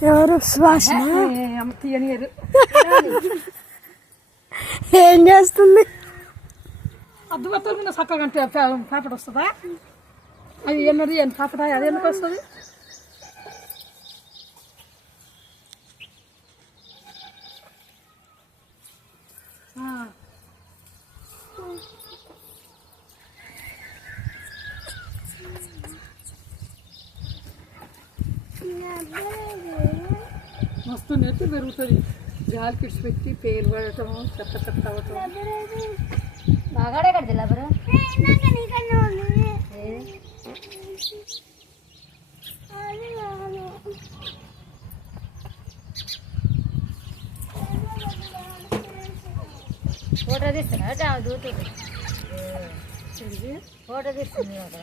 ఎవరు సువాస తీయనియరు ఏం చేస్తుంది? అద్దుబత్తలు మీద చక్కగా అంటే పాపడ వస్తుందా? అది ఎన్నది ఎంత పాపడ అది ఎందుకు వస్తుంది? మస్తు నెట్టు పెరుగుతుంది. జాలి పిడిచి పెట్టి పేరు పడటం చెత్త చెత్త అవ్వటం బాగాడే కడతలే బరు ఫోటో తీస్తున్నా దూతుంది ఫోటో తీస్తుంది అక్కడ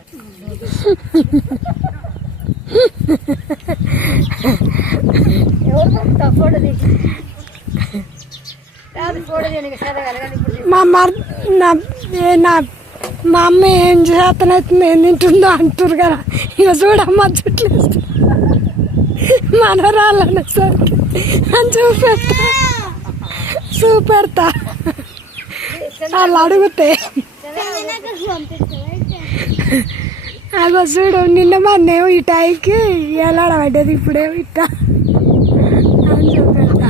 ఎవరు ఫోటో తీసి ఫోటో తీయడానికి మా అమ్మ ఏం చేతనైతుంది ఏం తింటుందో అంటారు కదా. ఇక చూడమ్మా చుట్టూ మనరాలనేసరికి అని చూపెడతా వాళ్ళు అడిగితే అగో చూడు నిన్న మొన్నేమో ఈ టైంకి ఎలాడబడ్డది ఇప్పుడేమో ఇట్టా అని చూపెడతా.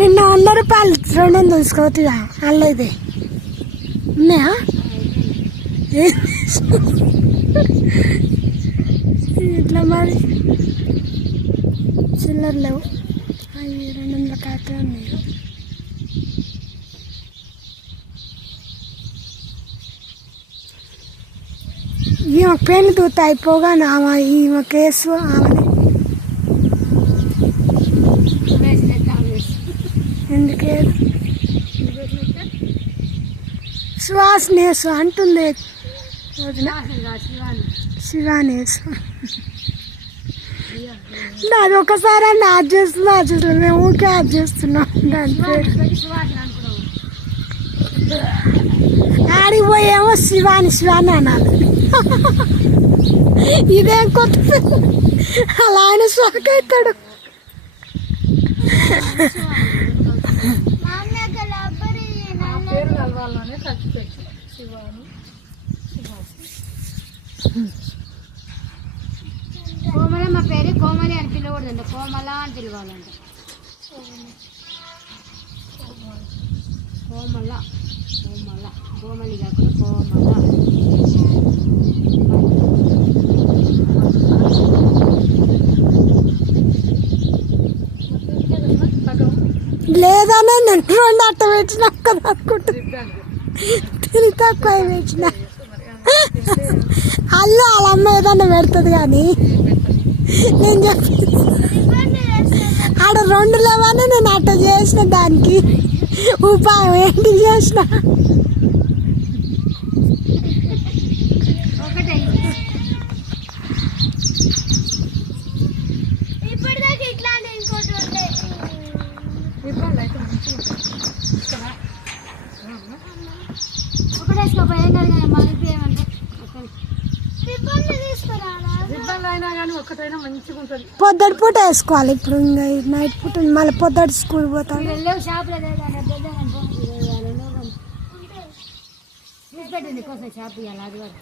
నిన్న 100 రూపాయలు 200 తీసుకోవచ్చుగా అల్లయితే ఉన్నాయా? ఇట్లా మరి చిల్లర లేవు. అవి 200 కాయతే ఉన్నాయి. ఈమె పెన్ను తూత అయిపోగానే ఆమె ఈమె కేసు ఆమె ఎందుకే సువాసనేసు అంటుంది శివానేసు. అది ఒకసారి అన్న యాడ్ చేస్తున్నా మేము ఊకే యాడ్ చేస్తున్నాం. దాని పేరు ఆడికి పోయేమో శివాని అనాలి. ఇదేం కొత్త అలా ఆయన షాక్ అవుతాడు. కోమల మా పేరు కోమలి అని పిలవకూడదండి, కోమల అని పిలవాలంట. కోమల కోమల కోమలి కాకుండా కోమల. లేదనే నేను 2 అట్ట పెట్టినా కదా అనుకుంటున్నా. తిరిగి తక్కువ పెట్టిన అల్లు వాళ్ళ అమ్మ ఏదన్నా పెడుతుంది కానీ నేను చెప్పి ఆడ 2 లేవని నేను అట్ట చేసిన. దానికి ఉపాయం ఏంటి చేసిన? వేసుకోపో ఏం కాదు కానీ మనకి ఏమంటే రిబ్బన్లు అయినా కానీ ఒక్కటైనా మంచిగా ఉంటుంది. పొద్దుటి పూట వేసుకోవాలి. ఇప్పుడు ఇంకా నైట్ పూట మళ్ళీ పొద్దుటి స్కూల్ పోతాడు. వెళ్ళలేవు షాప్లో పెట్టింది కోసం షాప్ ఇవ్వాలి అది కూడా